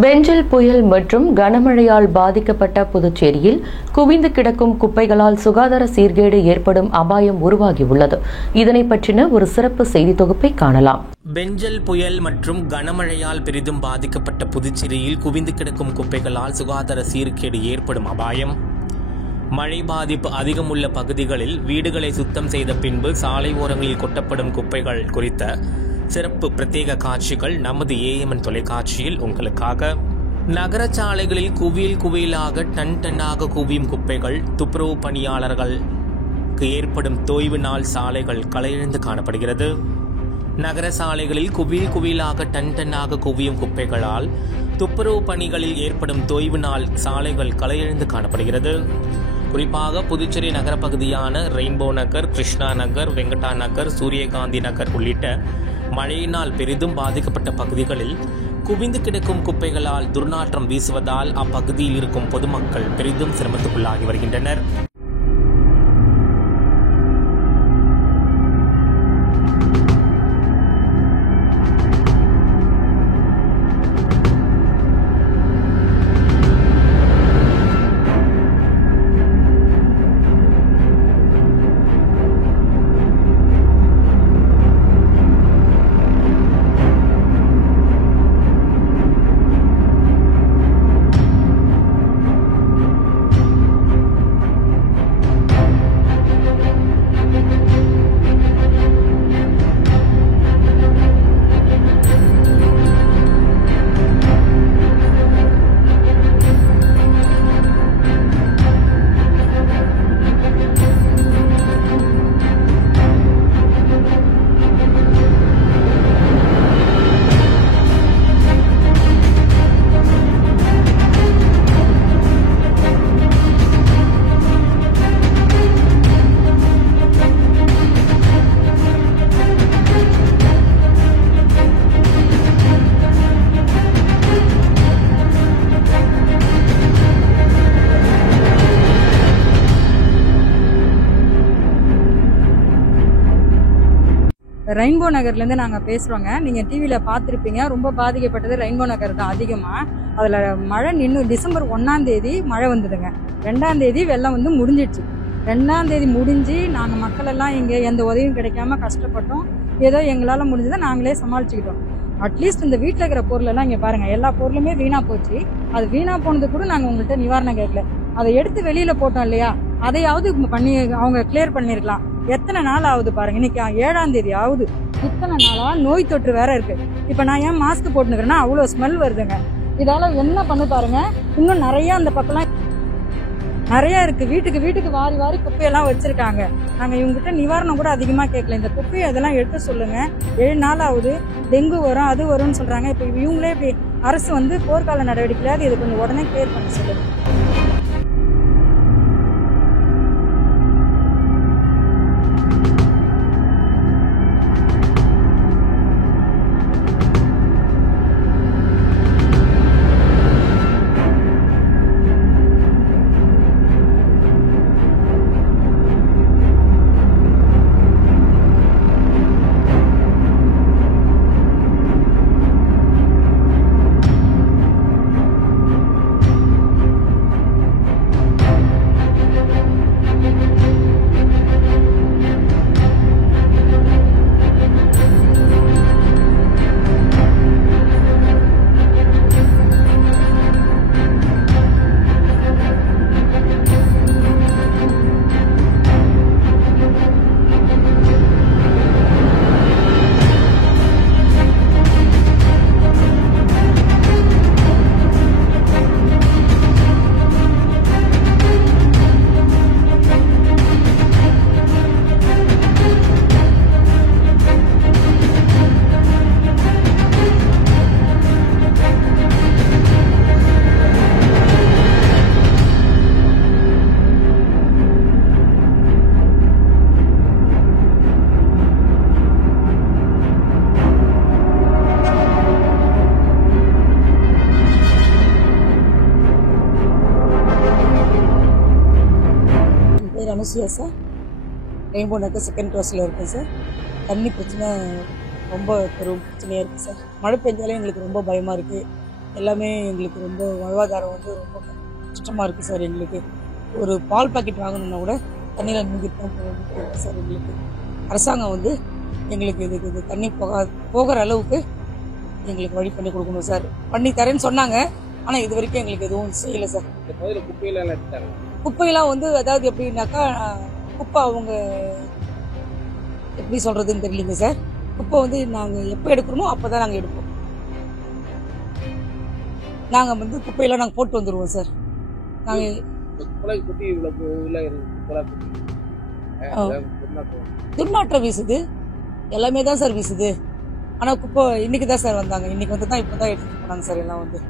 பெஞ்சல் புயல் மற்றும் கனமழையால் பாதிக்கப்பட்ட புதுச்சேரியில் குவிந்து கிடக்கும் குப்பைகளால் சுகாதார சீர்கேடு ஏற்படும் அபாயம் உருவாகியுள்ளது. இதனை பற்றின ஒரு சிறப்பு செய்தி தொகுப்பை காணலாம். பெஞ்சல் புயல் மற்றும் கனமழையால் பெரிதும் பாதிக்கப்பட்ட புதுச்சேரியில் குவிந்து கிடக்கும் குப்பைகளால் சுகாதார சீர்கேடு ஏற்படும் அபாயம். மழை பாதிப்பு அதிகம் உள்ள பகுதிகளில் வீடுகளை சுத்தம் செய்த பின்பு சாலை ஓரங்களில் கொட்டப்படும் குப்பைகள் குறித்த சிறப்பு பிரத்யேக காட்சிகள் நமது ஏஎம்என் தொலைக்காட்சியில் உங்களுக்காக. நகர சாலைகளில் குவியலாக டன்னாக குவியும் குப்பைகள் துப்புரவு பணியாளர்களுக்கு ஏற்படும் தொய்வினால் சாலைகள் களையிழந்து காணப்படுகிறது. நகர சாலைகளில் குவியலாக டன்னாக குவியும் குப்பைகளால் துப்புரவு பணிகளில் ஏற்படும் தொய்வினால் சாலைகள் களையிழந்து காணப்படுகிறது. குறிப்பாக புதுச்சேரி நகர பகுதியான ரெயின்போ நகர், கிருஷ்ணா நகர், வெங்கடா நகர், சூரியகாந்தி நகர் உள்ளிட்ட மழையினால் பெரிதும் பாதிக்கப்பட்ட பகுதிகளில் குவிந்து கிடக்கும் குப்பைகளால் துர்நாற்றம் வீசுவதால் அப்பகுதியில் இருக்கும் பொதுமக்கள் பெரிதும் சிரமத்துக்குள்ளாகி வருகின்றனர். ரெயின்போ நகர்லேருந்து நாங்கள் பேசுகிறோங்க. நீங்கள் டிவியில் பார்த்துருப்பீங்க. ரொம்ப பாதிக்கப்பட்டது ரெயின்போ நகர் தான் அதிகமாக. அதில் மழை டிசம்பர் 1ஆம் தேதி மழை வந்ததுங்க. 2ஆம் தேதி வெள்ளம் முடிஞ்சிடுச்சு. 2ஆம் தேதி முடிஞ்சு நாங்கள் மக்கள் எல்லாம் இங்கே எந்த உதவியும் கிடைக்காம கஷ்டப்பட்டோம். ஏதோ எங்களால் முடிஞ்சதை நாங்களே சமாளிச்சுக்கிட்டோம். அட்லீஸ்ட் இந்த வீட்டில் இருக்கிற பொருளெல்லாம் இங்கே பாருங்கள், எல்லா பொருளுமே வீணாக போச்சு. அது வீணாக போனது கூட நாங்கள் உங்கள்கிட்ட நிவாரணம் கேட்கல. அதை எடுத்து வெளியில் போட்டோம் இல்லையா, அதையாவது பண்ணி அவங்க கிளியர் பண்ணியிருக்கலாம். எத்தனை நாள் ஆகுது பாருங்க. இன்னைக்கு 7ஆம் தேதி ஆகுது. இத்தனை நாளா நோய் தொற்று வேற இருக்கு. இப்ப நான் ஏன் மாஸ்க் போட்டுக்கிறேன்னா அவ்வளோ ஸ்மெல் வருதுங்க. இதால என்ன பண்ணு பாருங்க. இன்னும் நிறைய அந்த பக்கம்லாம் நிறைய இருக்கு. வீட்டுக்கு வாரி குப்பையெல்லாம் வச்சிருக்காங்க. நாங்க இவங்ககிட்ட நிவாரணம் கூட அதிகமா கேட்கல. இந்த குப்பையை அதெல்லாம் எடுத்து சொல்லுங்க. 7 நாள் ஆகுது. டெங்கு வரும் அது வரும்னு சொல்றாங்க. இப்ப இவங்களே இப்படி அரசு போர்க்கால நடவடிக்கையாவது இது கொஞ்சம் உடனே கிளியர் பண்ண சொல்லுங்க. அனுசியா சார். ரெயின்போ நகர் செகண்ட் கிராஸில் இருக்கேன் சார். தண்ணி பிரச்சனை ரொம்ப பெரும் பிரச்சனையாக இருக்குது சார். மழை பெஞ்சாலே எங்களுக்கு ரொம்ப பயமாக இருக்குது. எல்லாமே எங்களுக்கு ரொம்ப வாழ்வாதாரம் வந்து ரொம்ப கஷ்டமாக இருக்குது சார். எங்களுக்கு ஒரு பால் பாக்கெட் வாங்கணும்னா கூட தண்ணியில் நின்றுட்டு தான் போகுது சார். எங்களுக்கு அரசாங்கம் வந்து எங்களுக்கு இது தண்ணி போகிற அளவுக்கு எங்களுக்கு வழி பண்ணி கொடுக்கணும் சார். பண்ணி தரேன்னு சொன்னாங்க, ஆனால் இது வரைக்கும் எங்களுக்கு எதுவும் செய்யலை சார். குப்பையெல்லாம் வந்து அதாவது எப்படின்னாக்கா குப்பை அவங்க எப்படி சொல்கிறதுன்னு தெரியலைங்க சார். குப்பை வந்து நாங்கள் எப்போ எடுக்கிறோமோ அப்போ தான் நாங்கள் எடுப்போம். நாங்கள் வந்து குப்பையெல்லாம் நாங்கள் போட்டு வந்துடுவோம் சார். நாங்கள் துர்நாற்றம் வீசுது, எல்லாமே தான் சார் வீசுது. ஆனால் குப்பை இன்னைக்கு தான் சார் வந்தாங்க. இன்னைக்கு வந்து தான் இப்போ தான் எடுத்துகிட்டு போனாங்க சார் எல்லாம் வந்து.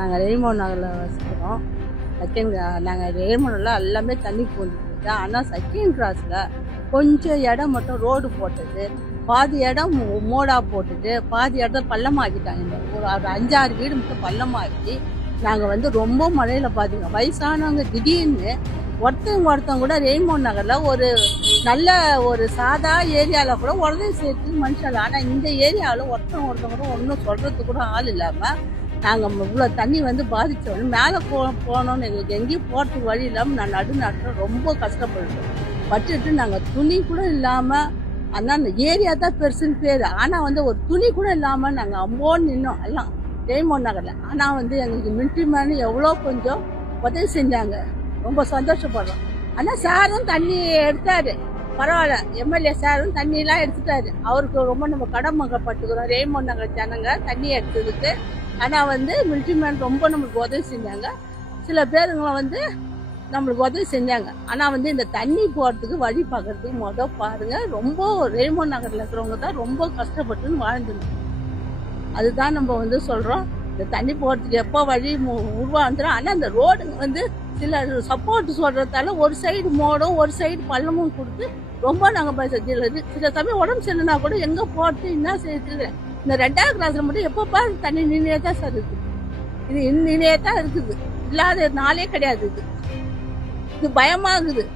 நாங்கள் ரெயின்போ நகரில் வசிக்கிறோம். நாங்கள் ரெயின்போ நகரில் எல்லாமே தண்ணி போந்துருக்கு. ஆனால் செகண்ட் கிராஸில் கொஞ்சம் இடம் மட்டும் ரோடு போட்டது, பாதி இடம் மோடாக போட்டுட்டு பாதி இடத்த பள்ளமாக்கிட்டாங்க. ஒரு 5-6 வீடு மட்டும் பள்ளமாக்கி நாங்கள் வந்து ரொம்ப மழையில் பாதிங்க. வயசானவங்க திடீர்னு ஒருத்தவங்க கூட ரெயின்போ நகரில் ஒரு நல்ல ஒரு சாதா ஏரியாவில் கூட உடனே சேர்த்து மனுஷால். ஆனால் இந்த ஏரியாவில் ஒருத்தவங்க கூட ஒன்றும் சொல்கிறதுக்கு கூட ஆள் இல்லாமல் நாங்கள் இவ்வளோ தண்ணி வந்து பாதித்தோன்னு மேலே போனோன்னு எங்களுக்கு எங்கேயும் போகிறதுக்கு வழி இல்லாமல் நான் நடுநாட்டில் ரொம்ப கஷ்டப்பட்டுட்டோம். பட்டுட்டு நாங்கள் துணி கூட இல்லாமல், ஆனால் அந்த ஏரியா தான் பெருசுன்னு பேர், ஆனால் வந்து ஒரு துணி கூட இல்லாமல் நாங்கள் அம்போன்னு நின்னோம் எல்லாம் ரெயின்போ நகரில். ஆனால் வந்து எங்களுக்கு மிலிட்ரி மேனு எவ்வளோ கொஞ்சம் உதவி செஞ்சாங்க, ரொம்ப சந்தோஷப்படுறோம். ஆனால் சாரும் தண்ணி எடுத்தாரு, பரவாயில்ல. எம்எல்ஏ சாரும் தண்ணியெல்லாம் எடுத்துட்டாரு. அவருக்கு ரொம்ப நம்ம கடமைப்பட்டுக்கிறோம் ரெயின்போ நகர் ஜனங்க தண்ணி எடுத்ததுக்கு. ஆனால் வந்து மிலிட்ரி மேன் ரொம்ப நம்மளுக்கு உதவி செஞ்சாங்க. சில பேருங்களை வந்து நம்மளுக்கு உதவி செஞ்சாங்க. ஆனால் வந்து இந்த தண்ணி போகிறதுக்கு வழி பார்க்கறதுக்கு பாருங்க, ரொம்ப ரெயின்போ நகரில் இருக்கிறவங்க தான் ரொம்ப கஷ்டப்பட்டுன்னு வாழ்ந்துடும். அதுதான் நம்ம வந்து சொல்கிறோம். இந்த தண்ணி போகிறதுக்கு எப்போ வழி உருவாந்துடும். ஆனால் அந்த ரோடுங்க வந்து சில சப்போர்ட் சொல்கிறதால ஒரு சைடு மோடும் ஒரு சைடு பள்ளமும் கொடுத்து ரொம்ப நாங்கள் சில சமயம் உடம்பு சரியில்லைனா கூட எங்கே போட்டு என்ன செய்யுது. இந்த 2வது கிளாஸ்ல மட்டும் எப்போ பாரு தண்ணி நின்னே தான் சார் இருக்குது. இது நின்னே தான் இருக்குது, இல்லாத நாளே கிடையாது. இது பயமாகுது.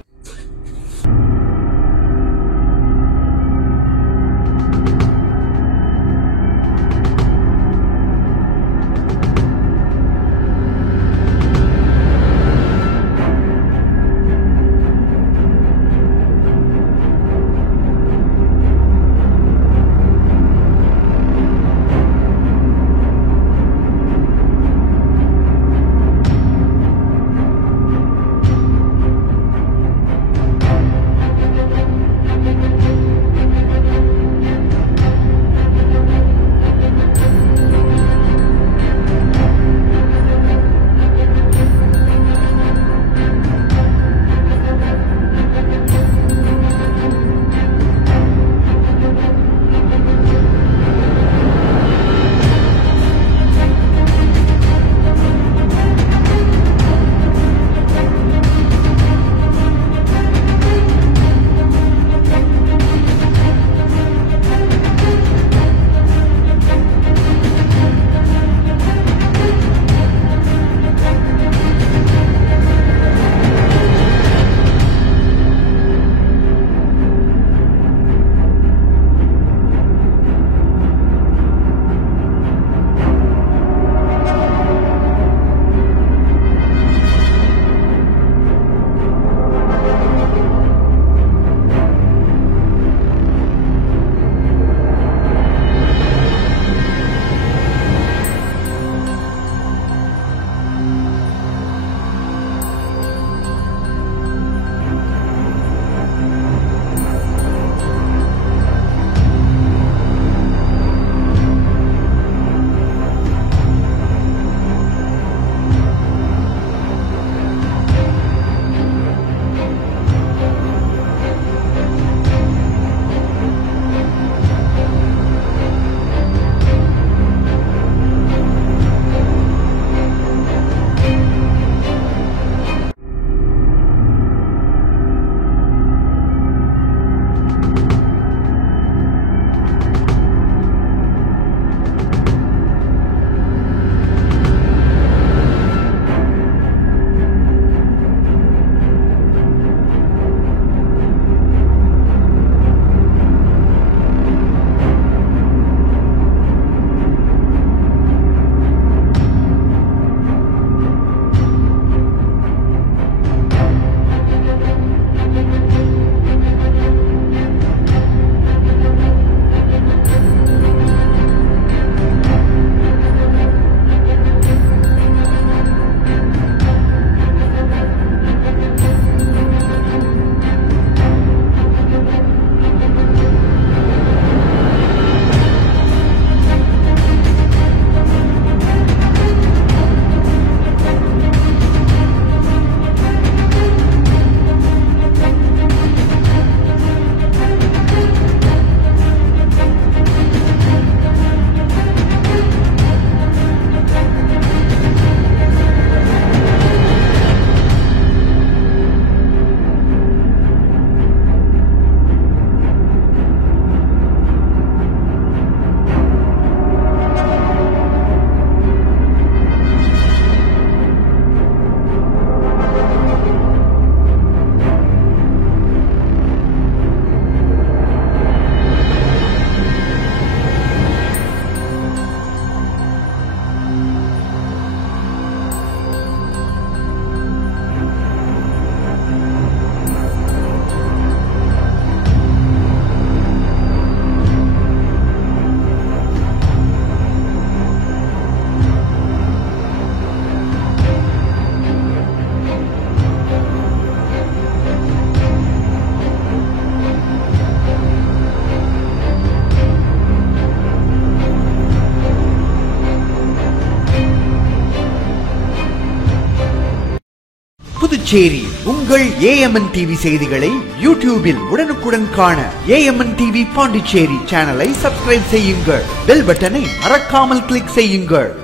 புதுச்சேரி. உங்கள் AMN டிவி செய்திகளை யூடியூபில் உடனுக்குடன் காண AMN டிவி பாண்டிச்சேரி சேனலை சப்ஸ்கிரைப் செய்யுங்கள். பெல் பட்டனை மறக்காமல் கிளிக் செய்யுங்கள்.